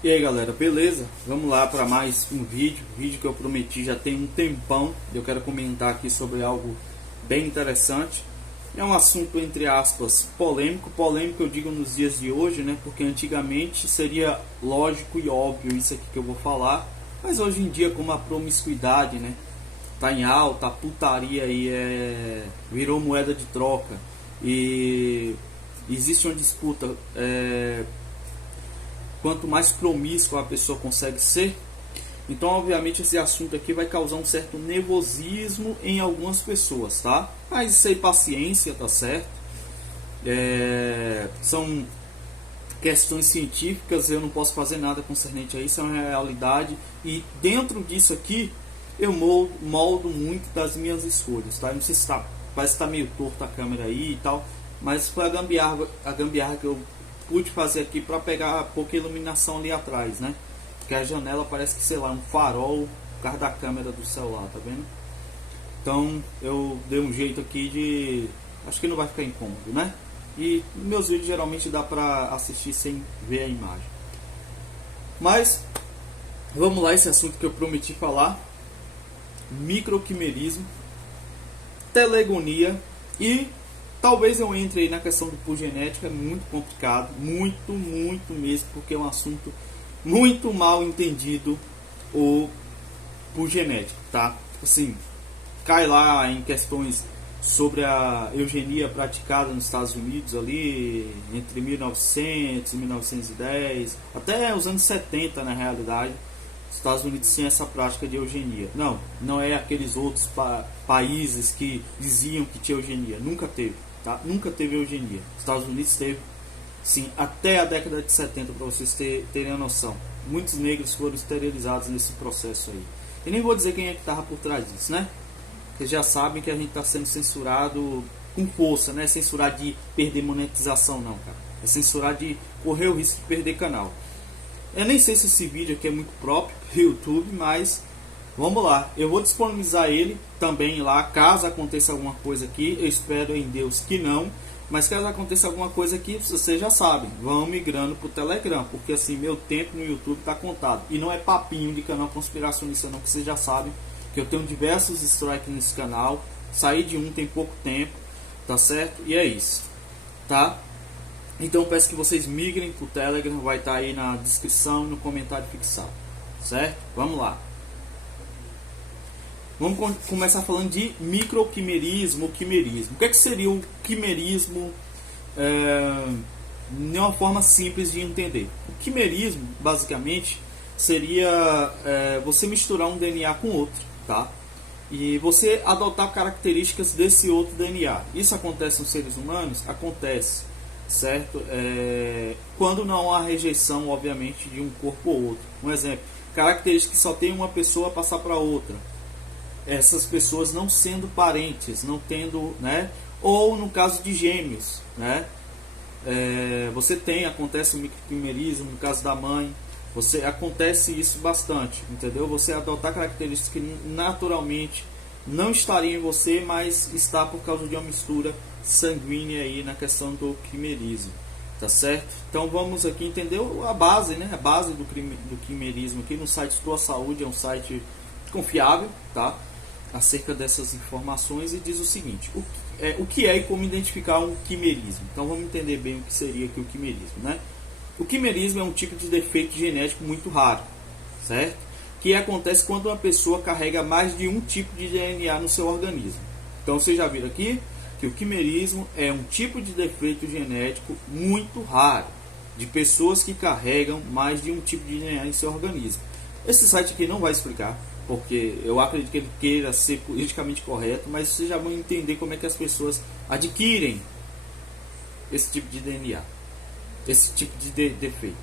E aí galera, beleza? Vamos lá para mais um vídeo que eu prometi já tem um tempão. Eu quero comentar aqui sobre algo bem interessante. É um assunto entre aspas polêmico eu digo nos dias de hoje, né? Porque antigamente seria lógico e óbvio isso aqui que eu vou falar, mas hoje em dia, como a promiscuidade, né, tá em alta, a putaria aí virou moeda de troca e existe uma disputa, quanto mais promíscua a pessoa consegue ser. Então, obviamente, esse assunto aqui vai causar um certo nervosismo em algumas pessoas, tá? Mas isso aí, paciência, tá certo? São questões científicas, eu não posso fazer nada concernente a isso, é uma realidade. E dentro disso aqui, eu moldo muito das minhas escolhas, tá? Eu não sei se tá, parece que tá meio torto a câmera aí e tal, mas foi a gambiarra que eu pude fazer aqui para pegar pouca iluminação ali atrás, né? Porque a janela parece que, sei lá, um farol por causa da câmera do celular, tá vendo? Então eu dei um jeito aqui de... acho que não vai ficar incômodo, né? E meus vídeos geralmente dá pra assistir sem ver a imagem. Mas vamos lá, esse assunto que eu prometi falar: microquimerismo, telegonia e talvez eu entre aí na questão do por genética. É muito complicado, muito mesmo, porque é um assunto muito mal entendido, o por genética, tá? Assim, cai lá em questões sobre a eugenia praticada nos Estados Unidos ali entre 1900 e 1910, até os anos 70 na realidade. Os Estados Unidos tinha essa prática de eugenia. Não é aqueles outros países que diziam que tinha eugenia. Nunca teve, tá? Nunca teve eugenia. Os Estados Unidos teve, sim, até a década de 70, para vocês terem a noção. Muitos negros foram esterilizados nesse processo aí. E nem vou dizer quem é que estava por trás disso, né? Vocês já sabem que a gente está sendo censurado com força, não é censurar de perder monetização não, cara. É censurar de correr o risco de perder canal. Eu nem sei se esse vídeo aqui é muito próprio para o YouTube, mas vamos lá. Eu vou disponibilizar ele também lá, caso aconteça alguma coisa aqui. Eu espero em Deus que não. Mas caso aconteça alguma coisa aqui, vocês já sabem, vão migrando para o Telegram. Porque assim, meu tempo no YouTube está contado. E não é papinho de canal conspiracionista não, que vocês já sabem que eu tenho diversos strikes nesse canal. Saí de um tem pouco tempo, tá certo? E é isso, tá? Então peço que vocês migrem para o Telegram, vai estar aí na descrição e no comentário fixado, certo? Vamos lá. Vamos começar falando de microquimerismo, quimerismo. O que seria o quimerismo de uma forma simples de entender? O quimerismo, basicamente, seria você misturar um DNA com outro, tá? E você adotar características desse outro DNA. Isso acontece nos seres humanos? Acontece, certo? Quando não há rejeição, obviamente, de um corpo ou outro. Um exemplo, características que só tem uma pessoa passar para outra. Essas pessoas não sendo parentes, não tendo, né? Ou no caso de gêmeos, né? Acontece o microquimerismo no caso da mãe. Acontece isso bastante, entendeu? Você adotar características que naturalmente não estariam em você, mas está por causa de uma mistura sanguínea aí na questão do quimerismo, tá certo? Então vamos aqui entender a base, né? A base do quimerismo aqui no site Tua Saúde, é um site confiável, tá? Acerca dessas informações, e diz o seguinte: o que é e como identificar um quimerismo. Então vamos entender bem o que seria aqui o quimerismo, né? O quimerismo é um tipo de defeito genético muito raro, certo? Que acontece quando uma pessoa carrega mais de um tipo de DNA no seu organismo. Então vocês já viram aqui que o quimerismo é um tipo de defeito genético muito raro, de pessoas que carregam mais de um tipo de DNA em seu organismo. Esse site aqui não vai explicar, porque eu acredito que ele queira ser politicamente correto, mas vocês já vão entender como é que as pessoas adquirem esse tipo de DNA, esse tipo de defeito.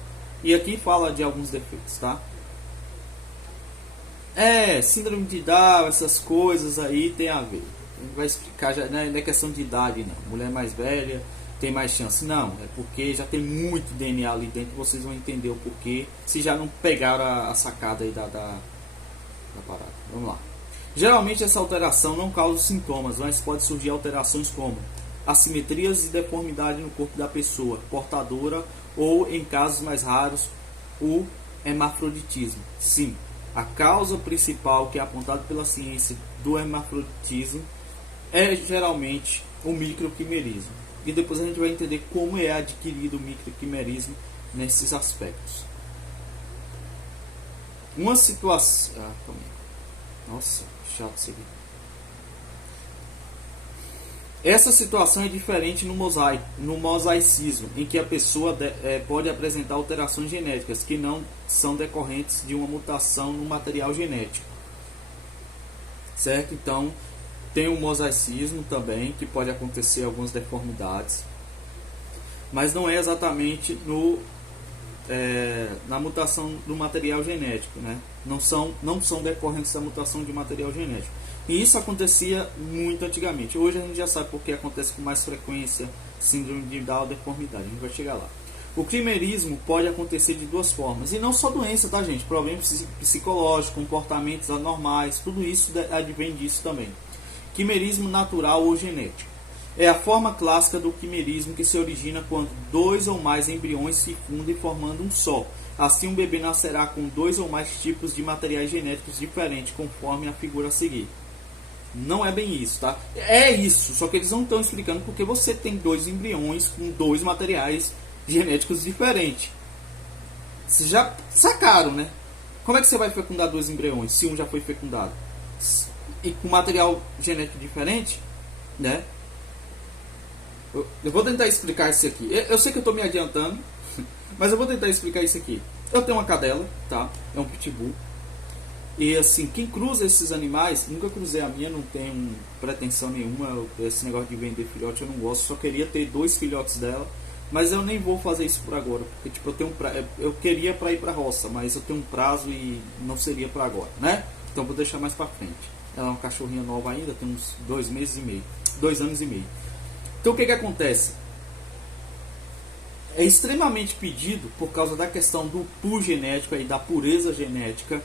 E aqui fala de alguns defeitos, tá? Síndrome de Down, essas coisas aí tem a ver. Vai explicar, já não é questão de idade não. Mulher mais velha tem mais chance. Não, é porque já tem muito DNA ali dentro. Vocês vão entender o porquê, se já não pegaram a sacada aí da parada. Vamos lá. Geralmente essa alteração não causa sintomas, mas pode surgir alterações como assimetrias e deformidade no corpo da pessoa portadora, ou em casos mais raros, o hermafroditismo. Sim, a causa principal que é apontada pela ciência do hermafroditismo é geralmente o microquimerismo. E depois a gente vai entender como é adquirido o microquimerismo nesses aspectos. Uma situação... Nossa, chato isso aqui. Essa situação é diferente no mosaicismo, em que a pessoa pode apresentar alterações genéticas que não são decorrentes de uma mutação no material genético. Certo? Então, tem o mosaicismo também, que pode acontecer algumas deformidades, mas não é exatamente na mutação do material genético, né? Não são decorrentes da mutação de material genético. E isso acontecia muito antigamente. Hoje a gente já sabe porque acontece com mais frequência síndrome de Down ou deformidade. A gente vai chegar lá. O quimerismo pode acontecer de duas formas. E não só doença, tá, gente? Problemas psicológicos, comportamentos anormais, tudo isso advém disso também. Quimerismo natural ou genético. É a forma clássica do quimerismo que se origina quando 2 ou mais embriões se fundem formando um só. Assim, um bebê nascerá com 2 ou mais tipos de materiais genéticos diferentes, conforme a figura a seguir. Não é bem isso, tá? É isso, só que eles não estão explicando porque você tem 2 embriões com 2 materiais genéticos diferentes. Vocês já sacaram, né? Como é que você vai fecundar 2 embriões se um já foi fecundado? E com material genético diferente, né? Eu vou tentar explicar isso aqui. Eu sei que eu estou me adiantando, mas eu vou tentar explicar isso aqui. Eu tenho uma cadela, tá? É um pitbull. E assim, quem cruza esses animais, nunca cruzei a minha, não tenho pretensão nenhuma. Esse negócio de vender filhote eu não gosto. Só queria ter 2 filhotes dela. Mas eu nem vou fazer isso por agora. Porque tipo, eu queria para ir para a roça, mas eu tenho um prazo e não seria para agora, né? Então vou deixar mais para frente. Ela é uma cachorrinha nova ainda, tem uns 2 meses e meio. 2 anos e meio. Então o que acontece? É extremamente pedido por causa da questão do pool genético e da pureza genética.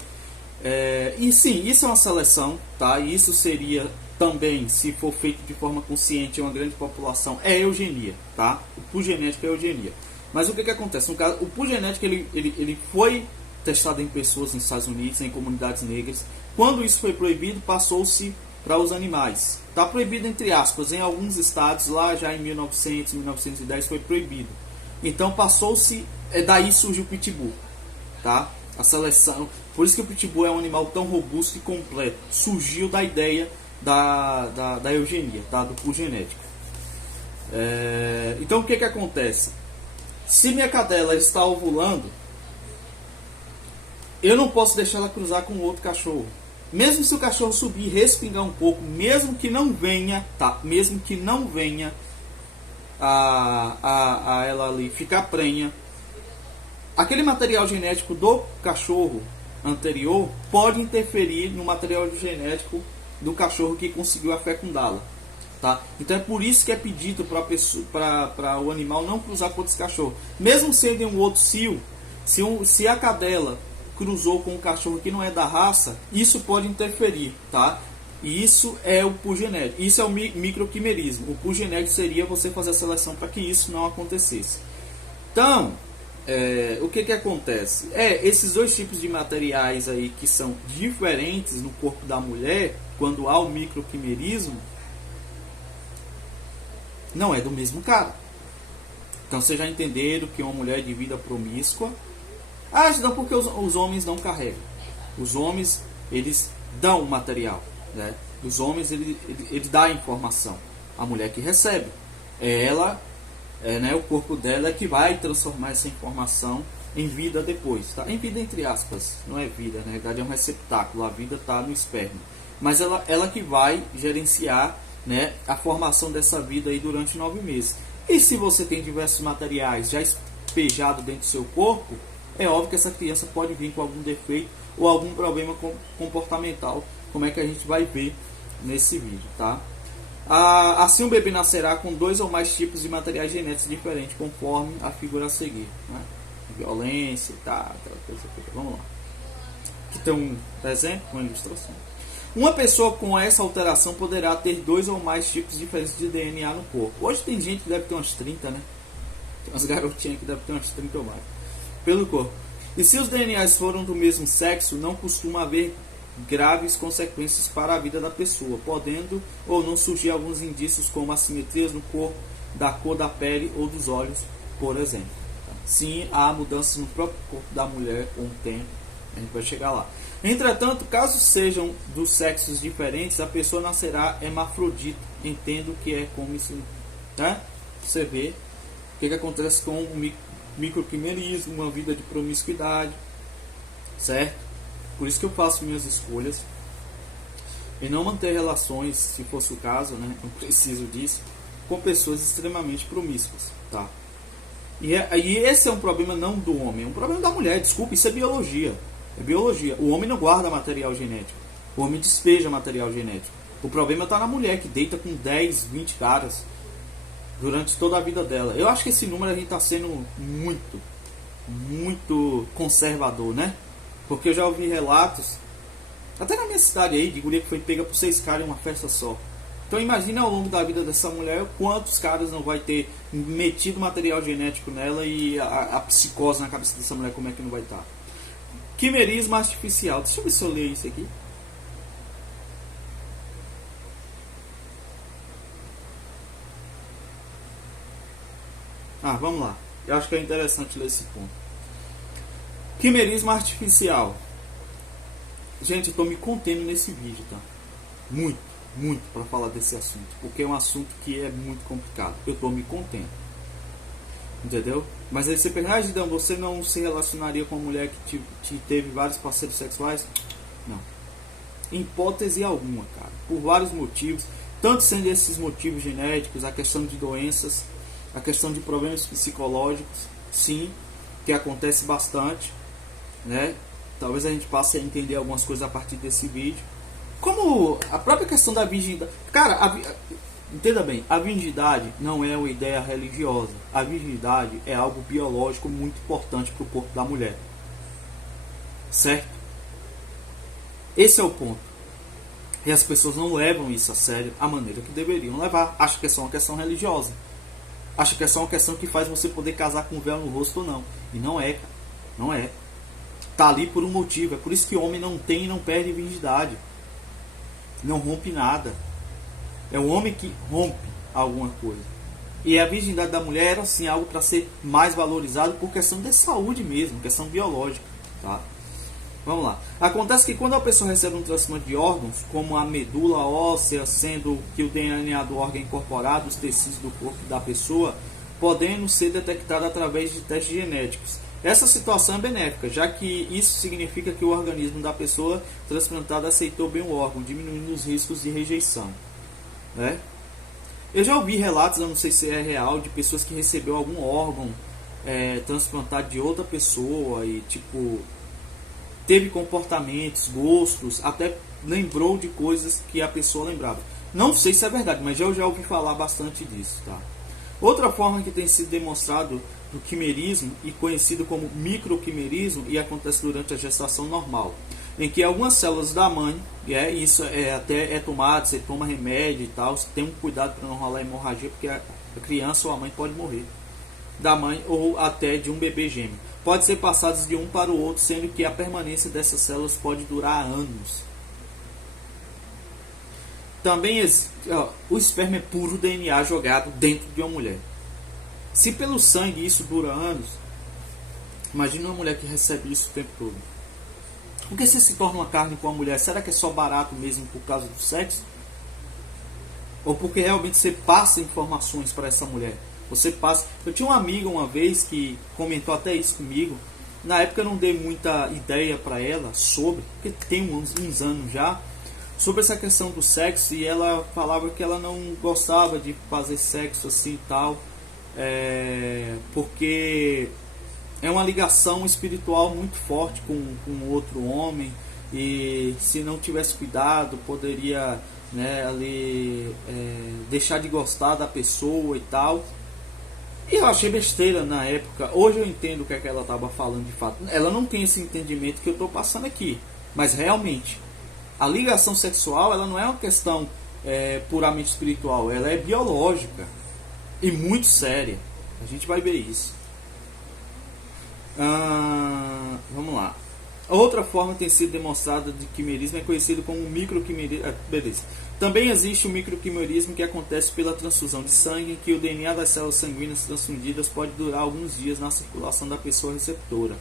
E sim, isso é uma seleção, tá? E isso seria também, se for feito de forma consciente em uma grande população, é eugenia, tá? O pool genético é eugenia. Mas o que acontece? No caso, o pool genético ele foi testado em pessoas nos Estados Unidos, em comunidades negras. Quando isso foi proibido, passou-se para os animais. Está proibido entre aspas, em alguns estados, lá já em 1900, 1910 foi proibido. Então passou-se, daí surge o pitbull, tá? A seleção, por isso que o pitbull é um animal tão robusto e completo. Surgiu da ideia da eugenia, tá? Do pool genético. Então o que acontece? Se minha cadela está ovulando, eu não posso deixar ela cruzar com outro cachorro. Mesmo se o cachorro subir e respingar um pouco, mesmo que não venha, tá? Mesmo que não venha a ela ali ficar prenha, aquele material genético do cachorro anterior pode interferir no material genético do cachorro que conseguiu fecundá-la, tá? Então é por isso que é pedido para o animal não cruzar com outros cachorros, mesmo sendo um outro cio. Se a cadela cruzou com um cachorro que não é da raça, isso pode interferir, tá? E isso é o pool genético. Isso é o microquimerismo. O pool genético seria você fazer a seleção para que isso não acontecesse. Então, o que acontece? Esses 2 tipos de materiais aí que são diferentes no corpo da mulher, quando há o microquimerismo, não é do mesmo cara. Então vocês já entenderam que uma mulher de vida promíscua, não, porque os homens não carregam. Os homens, eles dão o material, né? Os homens, ele dá a informação. A mulher que recebe. Ela, né, o corpo dela é que vai transformar essa informação em vida depois, tá? Em vida entre aspas, não é vida, na verdade é um receptáculo. A vida está no esperma. Mas ela que vai gerenciar, né, a formação dessa vida aí durante 9 meses. E se você tem diversos materiais já espejados dentro do seu corpo, é óbvio que essa criança pode vir com algum defeito ou algum problema comportamental, como é que a gente vai ver nesse vídeo, tá? Assim o bebê nascerá com 2 ou mais tipos de materiais genéticos diferentes, conforme a figura a seguir, né? Violência e tal, aquela coisa toda. Vamos lá. Aqui tem um exemplo, uma ilustração. Uma pessoa com essa alteração poderá ter 2 ou mais tipos diferentes de DNA no corpo. Hoje tem gente que deve ter umas 30, né? Tem umas garotinhas que devem ter umas 30 ou mais pelo corpo. E se os DNAs foram do mesmo sexo, não costuma haver graves consequências para a vida da pessoa, podendo ou não surgir alguns indícios como assimetrias no corpo, da cor da pele ou dos olhos, por exemplo. Sim, há mudanças no próprio corpo da mulher com o tempo, a gente vai chegar lá. Entretanto, caso sejam dos sexos diferentes, a pessoa nascerá hermafrodita. Entendo que é como isso, né? Você vê o que acontece com o microquimerismo, uma vida de promiscuidade, certo? Por isso que eu faço minhas escolhas e não manter relações, se fosse o caso, né? Não preciso disso, com pessoas extremamente promíscuas, tá? E esse é um problema não do homem, é um problema da mulher. Desculpa, isso é biologia. É biologia. O homem não guarda material genético. O homem despeja material genético. O problema está na mulher que deita com 10, 20 caras durante toda a vida dela. Eu acho que esse número a gente está sendo muito conservador, né? Porque eu já ouvi relatos, até na minha cidade aí, de guria que foi pega por 6 caras em uma festa só. Então imagina ao longo da vida dessa mulher quantos caras não vai ter metido material genético nela e a psicose na cabeça dessa mulher como é que não vai estar. Quimerismo artificial. Deixa eu ver se eu leio isso aqui. Vamos lá. Eu acho que é interessante ler esse ponto. Quimerismo artificial. Gente, eu estou me contendo nesse vídeo, tá? Muito para falar desse assunto, porque é um assunto que é muito complicado. Eu estou me contendo, entendeu? Mas aí você pensa, Gidão, você não se relacionaria com uma mulher que teve vários parceiros sexuais? Não, em hipótese alguma, cara, por vários motivos, tanto sendo esses motivos genéticos, a questão de doenças, a questão de problemas psicológicos, sim, que acontece bastante, né? Talvez a gente passe a entender algumas coisas a partir desse vídeo. Como a própria questão da virgindade. Cara, entenda bem, a virgindade não é uma ideia religiosa. A virgindade é algo biológico muito importante para o corpo da mulher. Certo? Esse é o ponto. E as pessoas não levam isso a sério a maneira que deveriam levar. Acham que é só uma questão religiosa. Acham que é só uma questão que faz você poder casar com um véu no rosto ou não. E não é, cara. Não é. Tá ali por um motivo. É por isso que o homem não tem e não perde virgindade. Não rompe nada. É o homem que rompe alguma coisa. E a virgindade da mulher era assim algo para ser mais valorizado por questão de saúde mesmo, questão biológica, tá? Vamos lá. Acontece que quando a pessoa recebe um transplante de órgãos, como a medula óssea, sendo que o DNA do órgão é incorporado os tecidos do corpo da pessoa, podendo ser detectado através de testes genéticos. Essa situação é benéfica, já que isso significa que o organismo da pessoa transplantada aceitou bem o órgão, diminuindo os riscos de rejeição, né? Eu já ouvi relatos, eu não sei se é real, de pessoas que recebeu algum órgão transplantado de outra pessoa e tipo teve comportamentos, gostos, até lembrou de coisas que a pessoa lembrava. Não sei se é verdade, mas eu já ouvi falar bastante disso, tá? Outra forma que tem sido demonstrado do quimerismo e conhecido como microquimerismo e acontece durante a gestação normal, em que algumas células da mãe, isso até é tomado, você toma remédio e tal, você tem um cuidado para não rolar hemorragia, porque a criança ou a mãe pode morrer, da mãe ou até de um bebê gêmeo. Pode ser passados de um para o outro, sendo que a permanência dessas células pode durar anos. Também o esperma é puro DNA jogado dentro de uma mulher. Se pelo sangue isso dura anos, imagina uma mulher que recebe isso o tempo todo. Por que você se torna uma carne com uma mulher? Será que é só barato mesmo por causa do sexo? Ou porque realmente você passa informações para essa mulher? Você passa. Eu tinha uma amiga uma vez que comentou até isso comigo. Na época eu não dei muita ideia para ela sobre, porque tem uns anos já, sobre essa questão do sexo, e ela falava que ela não gostava de fazer sexo assim e tal, porque é uma ligação espiritual muito forte com outro homem, e se não tivesse cuidado poderia, né, ali, deixar de gostar da pessoa e tal. E eu achei besteira na época. Hoje eu entendo o que é que ela estava falando de fato. Ela não tem esse entendimento que eu estou passando aqui, mas realmente a ligação sexual ela não é uma questão puramente espiritual, ela é biológica e muito séria. A gente vai ver isso. Vamos lá. Outra forma tem sido demonstrada de quimerismo é conhecido como microquimerismo. Beleza. Também existe o microquimerismo que acontece pela transfusão de sangue, em que o DNA das células sanguíneas transfundidas pode durar alguns dias na circulação da pessoa receptora.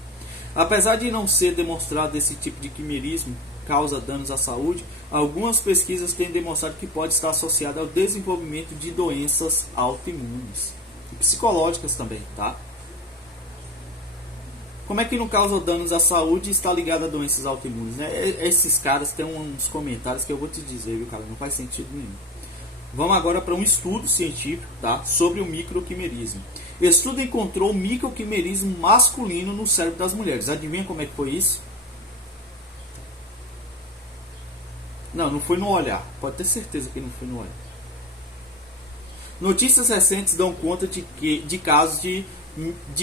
Apesar de não ser demonstrado esse tipo de quimerismo causa danos à saúde, algumas pesquisas têm demonstrado que pode estar associado ao desenvolvimento de doenças autoimunes e psicológicas também, tá? Como é que não causa danos à saúde e está ligado a doenças autoimunes, né? Esses caras têm uns comentários que eu vou te dizer, viu, cara? Não faz sentido nenhum. Vamos agora para um estudo científico, tá? Sobre o microquimerismo. O estudo encontrou o microquimerismo masculino no cérebro das mulheres. Adivinha como é que foi isso? Não foi no olhar. Pode ter certeza que não foi no olhar. Notícias recentes dão conta de casos de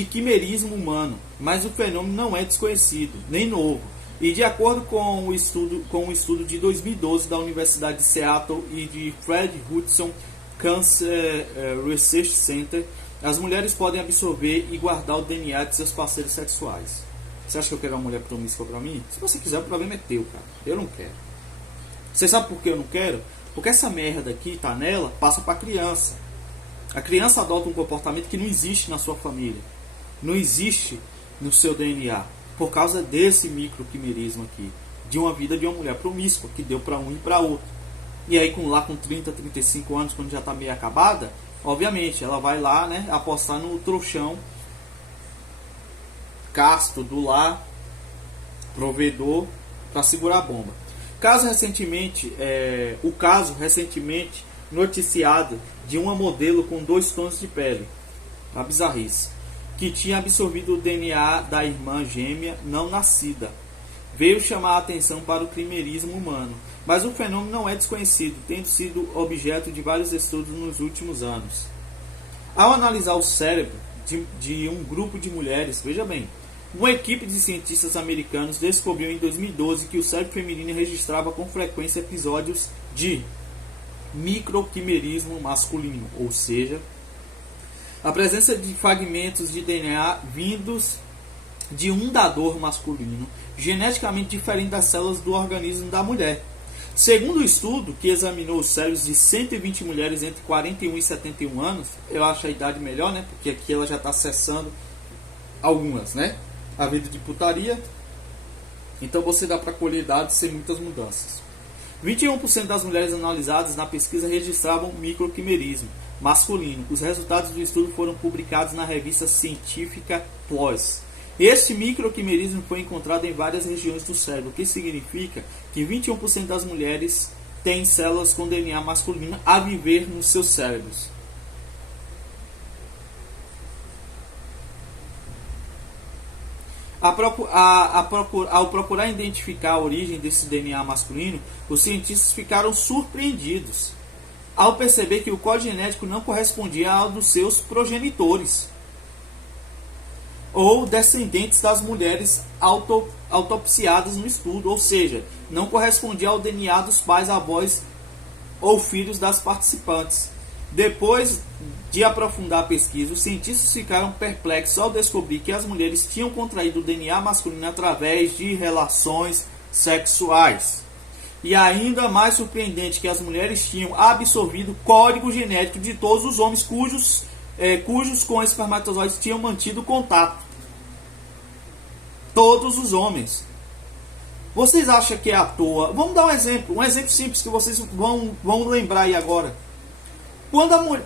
quimerismo humano, mas o fenômeno não é desconhecido, nem novo. E de acordo com um estudo de 2012 da Universidade de Seattle e de Fred Hudson Cancer Research Center, as mulheres podem absorver e guardar o DNA de seus parceiros sexuais. Você acha que eu quero uma mulher promíscua pra mim? Se você quiser, o problema é teu, cara. Eu não quero. Você sabe por que eu não quero? Porque essa merda aqui, tá nela, passa pra criança. A criança adota um comportamento que não existe na sua família. Não existe no seu DNA. Por causa desse microquimerismo aqui. De uma vida de uma mulher promíscua, que deu pra um e pra outro. E aí com 30, 35 anos, quando já tá meio acabada, obviamente, ela vai lá, né, apostar no trouxão casto do lar, provedor, para segurar a bomba. O caso recentemente noticiado de uma modelo com 2 tons de pele, a bizarrice, que tinha absorvido o DNA da irmã gêmea não nascida, veio chamar a atenção para o quimerismo humano, mas o fenômeno não é desconhecido, tendo sido objeto de vários estudos nos últimos anos. Ao analisar o cérebro de um grupo de mulheres, veja bem, uma equipe de cientistas americanos descobriu em 2012 que o cérebro feminino registrava com frequência episódios de microquimerismo masculino, ou seja, a presença de fragmentos de DNA vindos de um dador masculino, geneticamente diferente das células do organismo da mulher. Segundo o estudo, que examinou os cérebros de 120 mulheres entre 41 e 71 anos, eu acho a idade melhor, né? Porque aqui ela já está acessando algumas, né? A vida de putaria. Então você dá para colher dados sem muitas mudanças. 21% das mulheres analisadas na pesquisa registravam microquimerismo masculino. Os resultados do estudo foram publicados na revista científica PLOS. Este microquimerismo foi encontrado em várias regiões do cérebro, o que significa que 21% das mulheres têm células com DNA masculino a viver nos seus cérebros. Ao procurar identificar a origem desse DNA masculino, os cientistas ficaram surpreendidos ao perceber que o código genético não correspondia ao dos seus progenitores ou descendentes das mulheres autopsiadas no estudo, ou seja, não correspondia ao DNA dos pais, avós ou filhos das participantes. Depois de aprofundar a pesquisa, os cientistas ficaram perplexos ao descobrir que as mulheres tinham contraído o DNA masculino através de relações sexuais. E ainda mais surpreendente que as mulheres tinham absorvido o código genético de todos os homens cujos com espermatozoides tinham mantido contato. Todos os homens. Vocês acham que é à toa? Vamos dar um exemplo simples que vocês vão lembrar aí agora.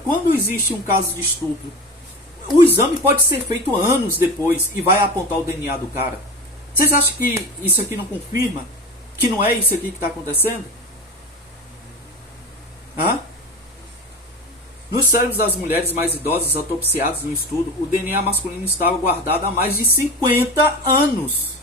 Quando existe um caso de estupro, o exame pode ser feito anos depois e vai apontar o DNA do cara. Vocês acham que isso aqui não confirma? Que não é isso aqui que está acontecendo? Nos cérebros das mulheres mais idosas autopsiadas no estudo, o DNA masculino estava guardado há mais de 50 anos.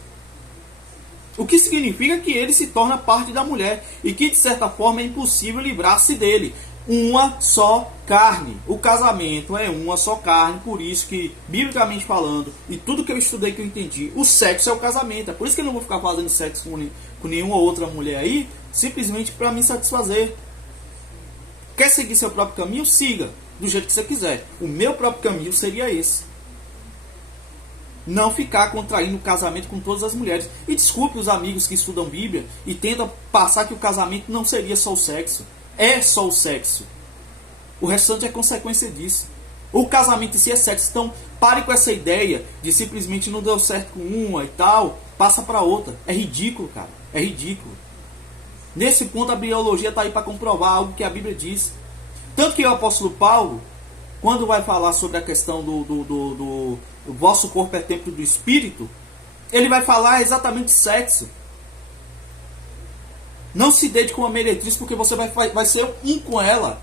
O que significa que ele se torna parte da mulher e que, de certa forma, é impossível livrar-se dele. Uma só carne. O casamento é uma só carne, por isso que, biblicamente falando, e tudo que eu estudei que eu entendi, o sexo é o casamento. É por isso que eu não vou ficar fazendo sexo com nenhuma outra mulher aí, simplesmente para me satisfazer. Quer seguir seu próprio caminho? Siga, do jeito que você quiser. O meu próprio caminho seria esse. não ficar contraindo o casamento com todas as mulheres. E desculpe os amigos que estudam Bíblia e tentam passar que o casamento não seria só o sexo. É só o sexo. O restante é consequência disso. O casamento em si é sexo. Então pare com essa ideia de simplesmente não deu certo com uma e tal, passa para outra. É ridículo, cara. É ridículo. Nesse ponto a biologia está aí para comprovar algo que a Bíblia diz. Tanto que o apóstolo Paulo, quando vai falar sobre a questão do vosso corpo é templo do Espírito, ele vai falar exatamente de sexo. Não se deite com uma meretriz porque você vai ser um com ela.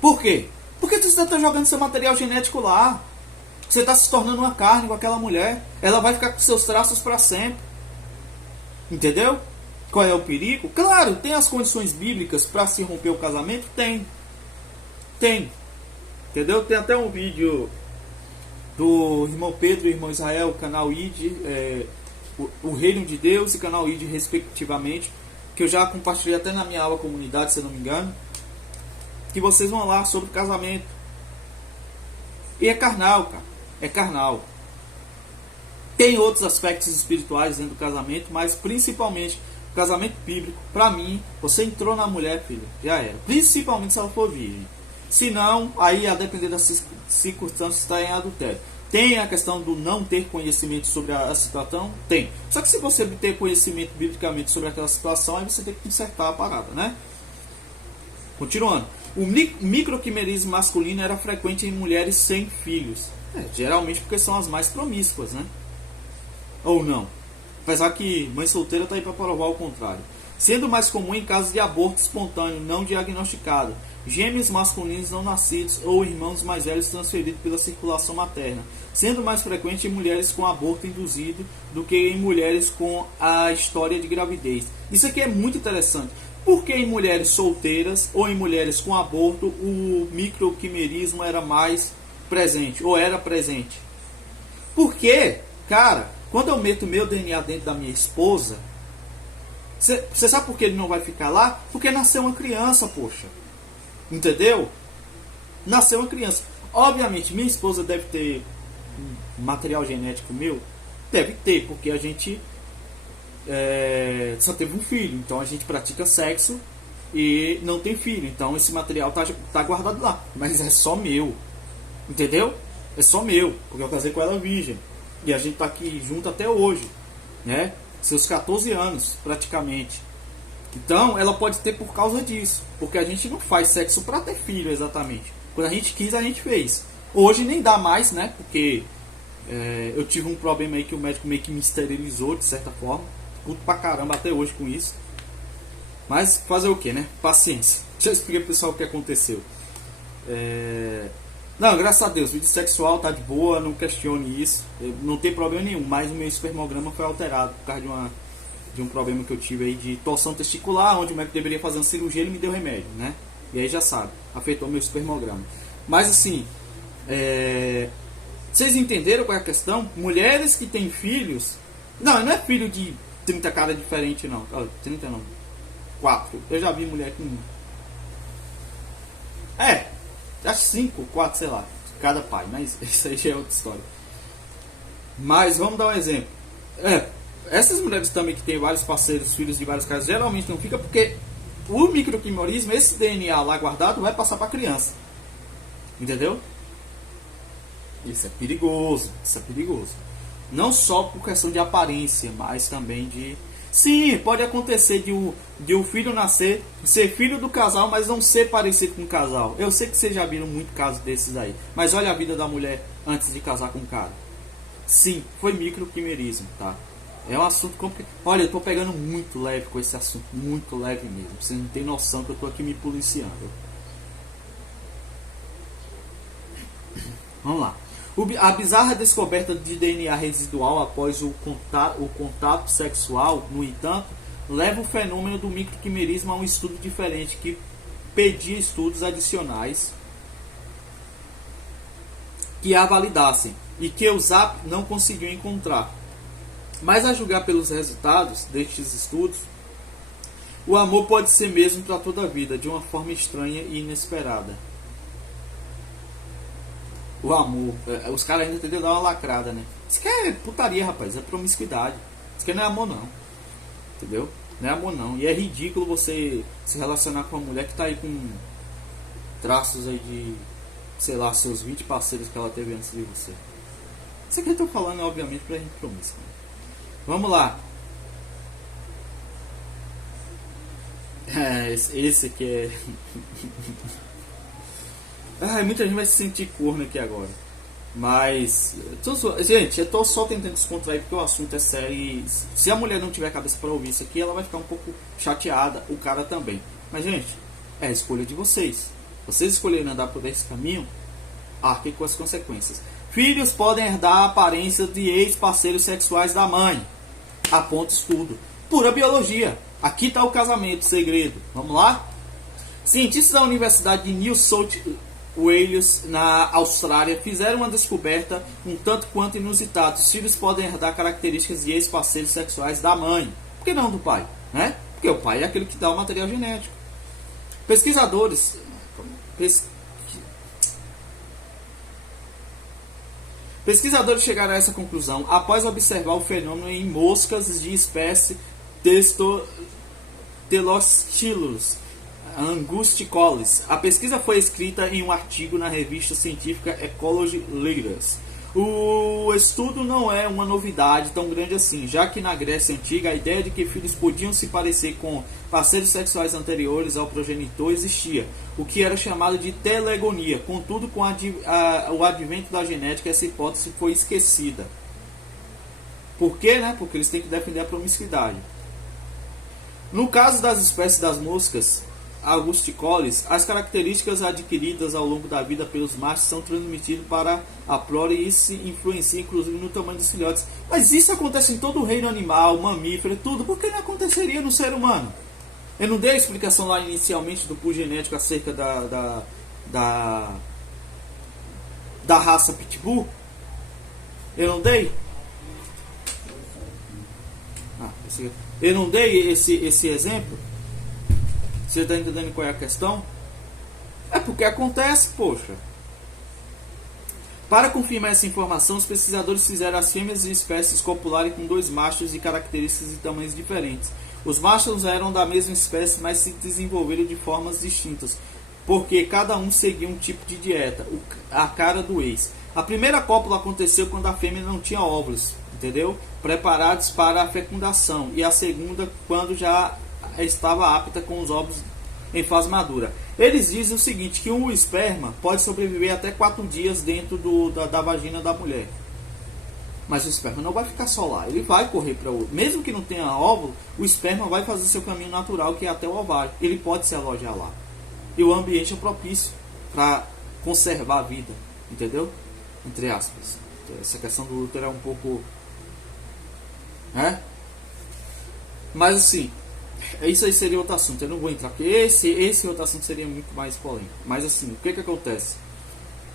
Por quê? Porque você está jogando seu material genético lá. Você está se tornando uma carne com aquela mulher. Ela vai ficar com seus traços para sempre. Entendeu? Qual é o perigo? Claro, tem as condições bíblicas para se romper o casamento? Tem. Entendeu? Tem até um vídeo do irmão Pedro e irmão Israel, canal ID, o Reino de Deus e canal ID respectivamente, que eu já compartilhei até na minha aula comunidade, se eu não me engano, que vocês vão lá sobre casamento. E é carnal, cara. É carnal. Tem outros aspectos espirituais dentro do casamento, mas principalmente o casamento bíblico, pra mim, você entrou na mulher, filho, já era. Principalmente se ela for virgem. Se não, aí a depender das circunstâncias está em adultério. Tem a questão do não ter conhecimento sobre a situação? Tem. Só que se você ter conhecimento biblicamente sobre aquela situação, aí você tem que consertar a parada, né? Continuando. O microquimerismo masculino era frequente em mulheres sem filhos. Geralmente porque são as mais promíscuas, né? Ou não. Apesar que mãe solteira está aí para provar o contrário. Sendo mais comum em casos de aborto espontâneo não diagnosticado, gêmeos masculinos não nascidos ou irmãos mais velhos transferidos pela circulação materna, sendo mais frequente em mulheres com aborto induzido do que em mulheres com a história de gravidez. Isso aqui é muito interessante. Porque em mulheres solteiras ou em mulheres com aborto o microquimerismo era mais presente, ou era presente? Porque, cara, quando eu meto meu DNA dentro da minha esposa, você sabe por que ele não vai ficar lá? Porque nasceu uma criança, poxa. Entendeu? Nasceu uma criança. Obviamente, minha esposa deve ter material genético meu? Deve ter, porque a gente só teve um filho. Então a gente pratica sexo e não tem filho. Então esse material tá guardado lá. Mas é só meu. Entendeu? É só meu. Porque eu casei com ela virgem. E a gente tá aqui junto até hoje. Né? Seus 14 anos, praticamente. Então, ela pode ter por causa disso. Porque a gente não faz sexo para ter filho, exatamente. Quando a gente quis, a gente fez. Hoje nem dá mais, né? Porque eu tive um problema aí que o médico meio que me esterilizou, de certa forma. Puto pra caramba até hoje com isso. Mas fazer o que, né? Paciência. Deixa eu explicar pro pessoal o que aconteceu. Não, graças a Deus, vida sexual tá de boa, não questione isso. Não tem problema nenhum, mas o meu espermograma foi alterado por causa de um problema que eu tive aí de torção testicular, onde o médico deveria fazer uma cirurgia, ele me deu remédio, né? E aí já sabe, afetou meu espermograma. Mas assim, vocês entenderam qual é a questão? Mulheres que têm filhos, não é filho de 30 caras diferentes não, 30 não, 4. Eu já vi mulher com acho 5, 4, sei lá, cada pai, mas isso aí já é outra história. Mas vamos dar um exemplo. Essas mulheres também que têm vários parceiros, filhos de vários casos, geralmente não fica porque o microquimerismo, esse DNA lá guardado, vai passar para a criança. Entendeu? Isso é perigoso, Não só por questão de aparência, mas também de... Sim, pode acontecer de o filho nascer, ser filho do casal, mas não ser parecido com o casal. Eu sei que vocês já viram muito casos desses aí. Mas olha a vida da mulher antes de casar com o cara. Sim, foi microquimerismo, tá? É um assunto complicado. Olha, eu tô pegando muito leve com esse assunto. Muito leve mesmo. Você não tem noção que eu tô aqui me policiando. Vamos lá. A bizarra descoberta de DNA residual após o contato sexual, no entanto, leva o fenômeno do microquimerismo a um estudo diferente, que pedia estudos adicionais que a validassem e que o ZAP não conseguiu encontrar. Mas a julgar pelos resultados destes estudos, o amor pode ser mesmo para toda a vida, de uma forma estranha e inesperada. o amor. Os caras ainda tentam dar uma lacrada, né? Isso que é putaria, rapaz, é promiscuidade. Isso que não é amor, não. Entendeu? Não é amor, não. E é ridículo você se relacionar com uma mulher que tá aí com traços aí de, sei lá, seus 20 parceiros que ela teve antes de você. Isso aqui eu tô falando, obviamente, pra gente promissa. Né? Vamos lá. Esse aqui é. Muita gente vai se sentir corno aqui agora. Mas, gente, eu tô só tentando descontrair porque o assunto é sério. E se a mulher não tiver cabeça para ouvir isso aqui, ela vai ficar um pouco chateada, o cara também. Mas, gente, é a escolha de vocês. Vocês escolheram andar por esse caminho, arquem com as consequências. Filhos podem herdar a aparência de ex-parceiros sexuais da mãe. Aponta estudo. Pura biologia. Aqui está o casamento, segredo. Vamos lá? Cientistas da Universidade de New South Wales, na Austrália, fizeram uma descoberta um tanto quanto inusitada. Os filhos podem herdar características de ex-parceiros sexuais da mãe. Por que não do pai? Né? Porque o pai é aquele que dá o material genético. Pesquisadores chegaram a essa conclusão após observar o fenômeno em moscas de espécie Telostylus angusticolis. A pesquisa foi escrita em um artigo na revista científica Ecology Leaders. O estudo não é uma novidade tão grande assim, já que na Grécia Antiga a ideia de que filhos podiam se parecer com parceiros sexuais anteriores ao progenitor existia, o que era chamado de telegonia. Contudo, com o advento da genética, essa hipótese foi esquecida. Por quê? Né? Porque eles têm que defender a promiscuidade. No caso das espécies das moscas angusticolis, as características adquiridas ao longo da vida pelos machos são transmitidas para a prole e isso influencia inclusive no tamanho dos filhotes. Mas isso acontece em todo o reino animal, mamífero, tudo. Por que não aconteceria no ser humano? Eu não dei a explicação lá inicialmente do pool genético acerca da raça Pitbull? Eu não dei? Eu não dei esse exemplo? Você está entendendo qual é a questão? É porque acontece, poxa. Para confirmar essa informação, os pesquisadores fizeram as fêmeas de espécies copularem com dois machos de características e tamanhos diferentes. Os machos eram da mesma espécie, mas se desenvolveram de formas distintas, porque cada um seguia um tipo de dieta, a cara do ex. A primeira cópula aconteceu quando a fêmea não tinha óvulos, entendeu? Preparados para a fecundação, e a segunda quando já estava apta com os ovos em fase madura. Eles dizem o seguinte, que um esperma pode sobreviver até 4 dias dentro da vagina da mulher. Mas o esperma não vai ficar só lá, ele vai correr para o outro. Mesmo que não tenha óvulo, o esperma vai fazer seu caminho natural, que é até o ovário. Ele pode se alojar lá. E o ambiente é propício para conservar a vida, entendeu? Entre aspas. Essa questão do útero é um pouco... Mas assim, isso aí seria outro assunto. Eu não vou entrar, porque esse outro assunto seria muito mais polêmico. Mas assim, o que acontece?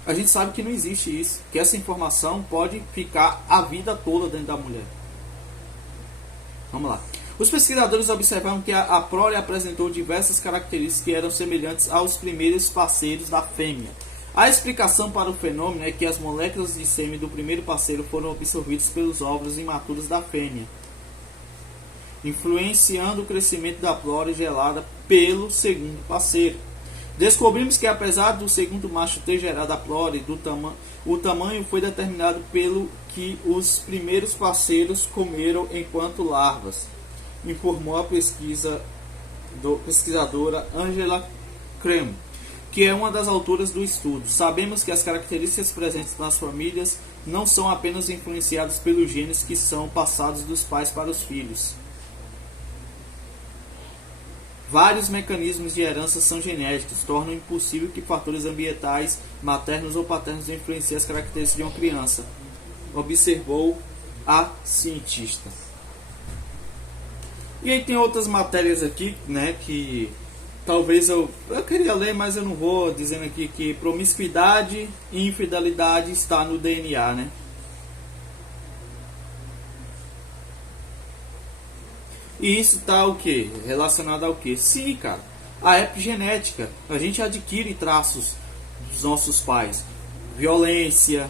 A gente sabe que não existe isso, que essa informação pode ficar a vida toda dentro da mulher. Vamos lá. Os pesquisadores observaram que a prole apresentou diversas características que eram semelhantes aos primeiros parceiros da fêmea. A explicação para o fenômeno é que as moléculas de sêmen do primeiro parceiro foram absorvidas pelos óvulos imaturos da fêmea, influenciando o crescimento da prole gelada pelo segundo parceiro. Descobrimos que apesar do segundo macho ter gerado a prole, o tamanho foi determinado pelo que os primeiros parceiros comeram enquanto larvas, informou a pesquisadora Angela Krem, que é uma das autoras do estudo. Sabemos que as características presentes nas famílias não são apenas influenciadas pelos genes que são passados dos pais para os filhos. Vários mecanismos de herança são genéticos, tornam impossível que fatores ambientais, maternos ou paternos influenciem as características de uma criança, observou a cientista. E aí tem outras matérias aqui, né, que talvez eu queria ler, mas eu não vou, dizendo aqui que promiscuidade e infidelidade está no DNA, né? E isso está o que? Relacionado ao que? Sim, cara. A epigenética. A gente adquire traços dos nossos pais. violência,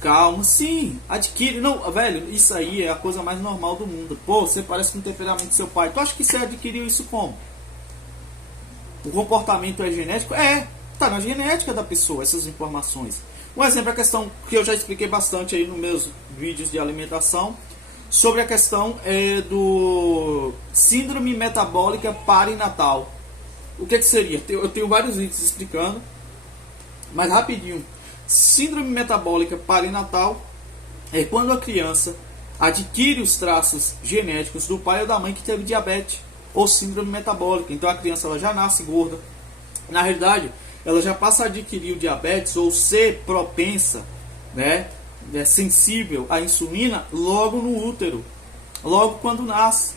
calma, sim, adquire. Não, velho, isso aí é a coisa mais normal do mundo. Pô, você parece com o temperamento do seu pai. Tu acha que você adquiriu isso como? O comportamento é genético? É, tá na genética da pessoa, essas informações. Um exemplo é a questão que eu já expliquei bastante aí nos meus vídeos de alimentação, sobre a questão do síndrome metabólica perinatal. O que seria? Eu tenho vários vídeos explicando, mas rapidinho. Síndrome metabólica perinatal é quando a criança adquire os traços genéticos do pai ou da mãe que teve diabetes ou síndrome metabólica. Então a criança ela já nasce gorda. Na realidade, ela já passa a adquirir o diabetes ou ser propensa, né, sensível à insulina logo no útero, logo quando nasce.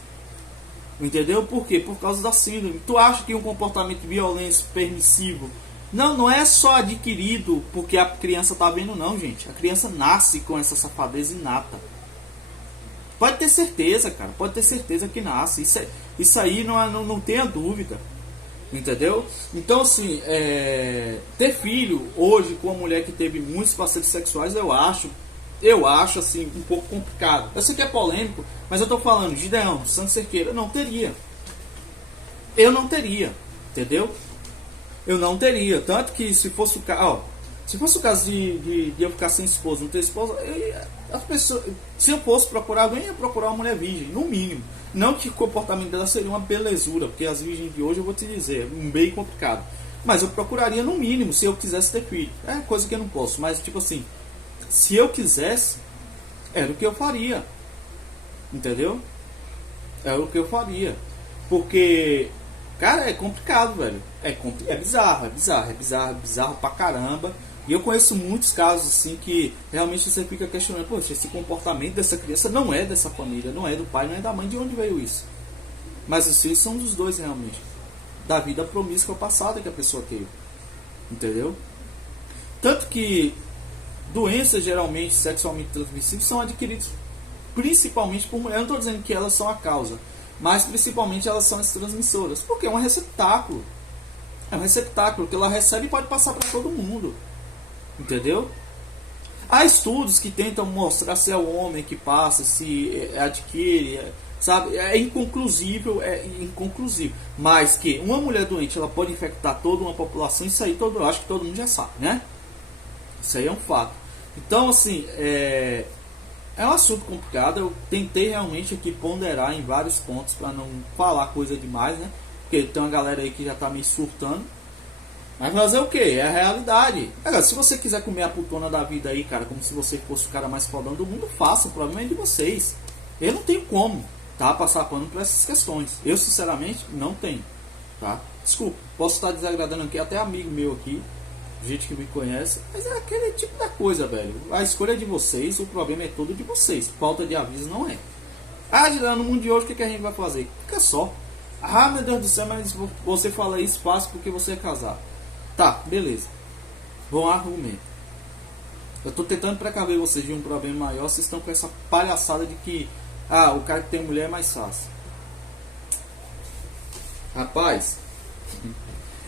Entendeu? Por quê? Por causa da síndrome. Tu acha que um comportamento violento, permissivo, não é só adquirido porque a criança tá vendo, não, gente. A criança nasce com essa safadeza inata. Pode ter certeza, cara. Pode ter certeza que nasce. Isso aí não tenha dúvida. Entendeu? Então, assim, ter filho hoje com uma mulher que teve muitos parceiros sexuais, eu acho assim, um pouco complicado. Eu sei que é polêmico, mas eu tô falando, Gideão, Santos Cerqueira, não teria. Eu não teria, entendeu? Eu não teria. Tanto que se fosse o caso, se fosse o caso de eu ficar sem esposa, não ter esposa, as pessoas, se eu fosse procurar alguém, eu ia procurar uma mulher virgem, no mínimo. Não que o comportamento dela seria uma belezura, porque as virgens de hoje, eu vou te dizer, é bem complicado. Mas eu procuraria no mínimo, se eu quisesse ter filho. É coisa que eu não posso, mas tipo assim, se eu quisesse, era o que eu faria. Entendeu? Era o que eu faria. Porque, cara, é complicado, velho. É bizarro pra caramba. E eu conheço muitos casos assim que realmente você fica questionando, poxa, esse comportamento dessa criança não é dessa família, não é do pai, não é da mãe, de onde veio isso? Mas os filhos são dos dois realmente. Da vida promíscua passada que a pessoa teve. Entendeu? Tanto que doenças geralmente sexualmente transmissíveis são adquiridas principalmente por mulheres. Eu não estou dizendo que elas são a causa, mas principalmente elas são as transmissoras. Porque é um receptáculo. É um receptáculo que ela recebe e pode passar para todo mundo. Entendeu? Há estudos que tentam mostrar se é o homem que passa, se adquire, sabe? É inconclusivo. Mas que uma mulher doente ela pode infectar toda uma população, isso aí eu acho que todo mundo já sabe, né? Isso aí é um fato. Então, assim, é um assunto complicado. Eu tentei realmente aqui ponderar em vários pontos para não falar coisa demais, né? Porque tem uma galera aí que já tá me surtando. Mas fazer o que? É a realidade. Agora, se você quiser comer a putona da vida aí, cara, como se você fosse o cara mais fodão do mundo, faça. O problema é de vocês. Eu não tenho como, tá? Passar pano por essas questões. Eu, sinceramente, não tenho, tá? Desculpa, posso estar desagradando aqui até amigo meu aqui, gente que me conhece, mas é aquele tipo da coisa, velho. A escolha é de vocês, o problema é todo de vocês. Falta de aviso não é. Ah, no mundo de hoje, o que a gente vai fazer? Fica só. Ah, meu Deus do céu, mas você fala isso fácil porque você é casado. Tá, beleza. Bom argumento. Eu tô tentando precaver vocês de um problema maior. Vocês estão com essa palhaçada de que o cara que tem mulher é mais fácil. Rapaz,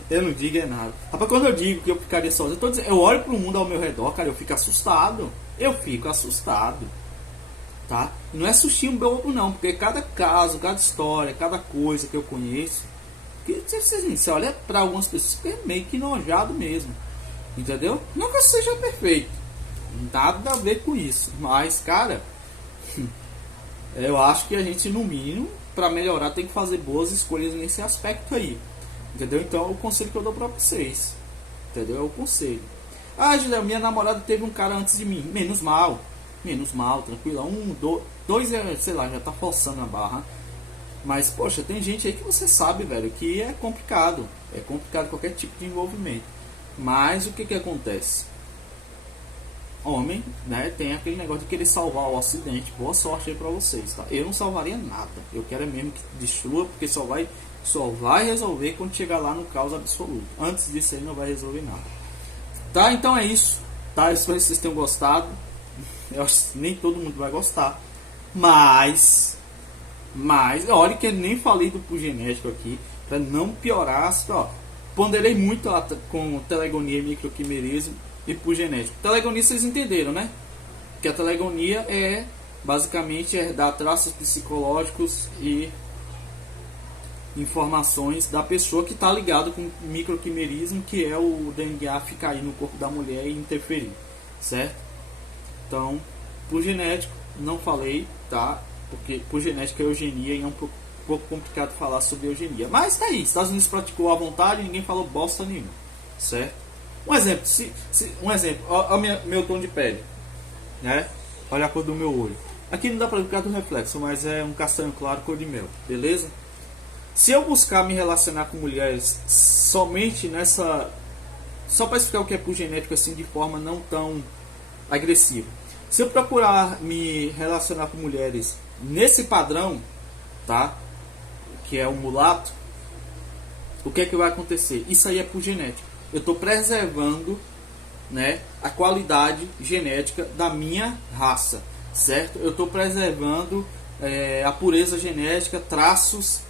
eu não digo é nada. Rapaz, quando eu digo que eu ficaria sozinho, eu olho pro mundo ao meu redor, cara, eu fico assustado. Tá? E não é sustinho bobo não, porque cada caso, cada história, cada coisa que eu conheço, que você olha para algumas pessoas que é meio que nojado mesmo. Entendeu? Não que eu seja perfeito. Nada a ver com isso. Mas, cara, eu acho que a gente, no mínimo, para melhorar, tem que fazer boas escolhas nesse aspecto aí. Entendeu? Então é o conselho que eu dou pra vocês. Entendeu? É o conselho. Ah, Julião, minha namorada teve um cara antes de mim. Menos mal, tranquilo. Dois, sei lá, já tá forçando a barra. Mas, poxa, tem gente aí que você sabe, velho, que é complicado. É complicado qualquer tipo de envolvimento. Mas o que acontece? Homem, né, tem aquele negócio de querer salvar o acidente. Boa sorte aí pra vocês, tá? Eu não salvaria nada. Eu quero mesmo que destrua, porque só vai resolver quando chegar lá no caos absoluto. Antes disso aí não vai resolver nada. Tá? Então é isso. Tá? Eu espero que vocês tenham gostado. Eu acho que nem todo mundo vai gostar. Mas olha que eu nem falei do pus genético aqui, para não piorar. Ponderei muito com telegonia e microquimerismo. e por genética. Telegonia vocês entenderam, né? Que a telegonia é basicamente herdar traços psicológicos e informações da pessoa que está ligado com o microquimerismo, que é o DNA ficar aí no corpo da mulher e interferir, certo? Então, por genético, não falei, tá? Porque por genética é eugenia e é um pouco complicado falar sobre eugenia. Mas tá aí, Estados Unidos praticou à vontade e ninguém falou bosta nenhuma, certo? Um exemplo, olha meu tom de pele, né? Olha a cor do meu olho. Aqui não dá pra ver por causa do reflexo, mas é um castanho claro, cor de mel, beleza? Se eu buscar me relacionar com mulheres somente nessa... Só para explicar o que é por genético assim de forma não tão agressiva. Se eu procurar me relacionar com mulheres nesse padrão, tá? Que é o mulato, o que é que vai acontecer? Isso aí é por genética. Eu estou preservando, né, a qualidade genética da minha raça, certo? Eu estou preservando a pureza genética, traços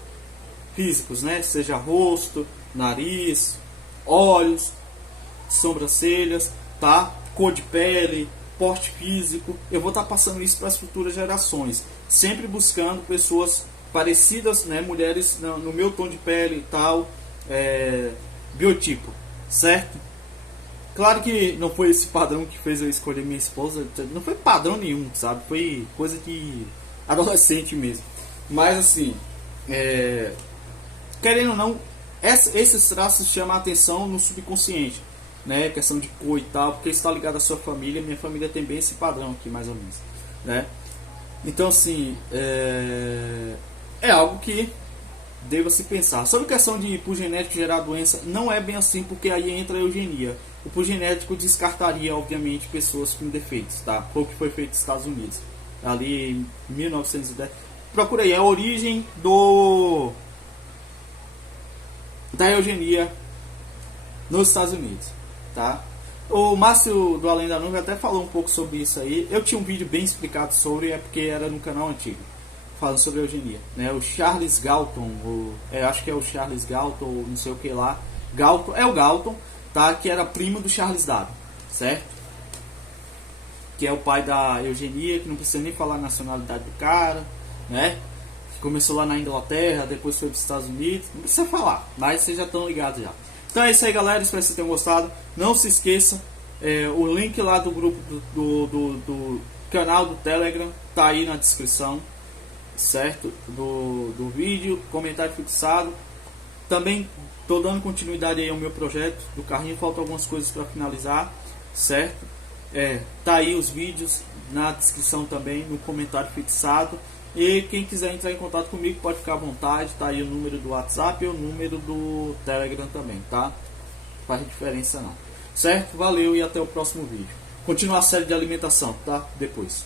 físicos, né? Seja rosto, nariz, olhos, sobrancelhas, tá? Cor de pele, porte físico. Eu vou estar passando isso para as futuras gerações, sempre buscando pessoas parecidas, né? Mulheres no meu tom de pele e tal, biotipo, certo? Claro que não foi esse padrão que fez eu escolher minha esposa, não foi padrão nenhum, sabe? Foi coisa que adolescente mesmo. Mas assim, querendo ou não, esses traços chamam a atenção no subconsciente, né? Questão de cor e tal, porque está ligado à sua família. Minha família tem bem esse padrão aqui, mais ou menos, né? Então assim, é algo que deva se pensar. Sobre a questão de por genético gerar doença, não é bem assim, porque aí entra a eugenia. O por genético descartaria, obviamente, pessoas com defeitos, tá? Foi o que foi feito nos Estados Unidos, ali em 1910. Procura aí a origem da eugenia nos Estados Unidos, tá? O Márcio do Além da Nuvem até falou um pouco sobre isso aí. Eu tinha um vídeo bem explicado sobre, porque era no canal antigo, falando sobre eugenia, né? O Charles Galton, acho que é o Charles Galton, ou não sei o que lá. Galton, é o Galton, tá? Que era primo do Charles Darwin, certo? Que é o pai da eugenia, que não precisa nem falar a nacionalidade do cara, né? Que começou lá na Inglaterra, depois foi para os Estados Unidos. Não precisa falar, mas vocês já estão ligados já. Então é isso aí, galera. Espero que vocês tenham gostado. Não se esqueça, o link lá do grupo do canal do Telegram tá aí na descrição, certo? Do vídeo, comentário fixado. Também estou dando continuidade aí ao meu projeto do carrinho. Faltam algumas coisas para finalizar, certo? Tá aí os vídeos na descrição também, no comentário fixado. E quem quiser entrar em contato comigo pode ficar à vontade. Tá aí o número do WhatsApp e o número do Telegram também, tá? Não faz diferença não, certo? Valeu e até o próximo vídeo. Continua a série de alimentação, tá? Depois.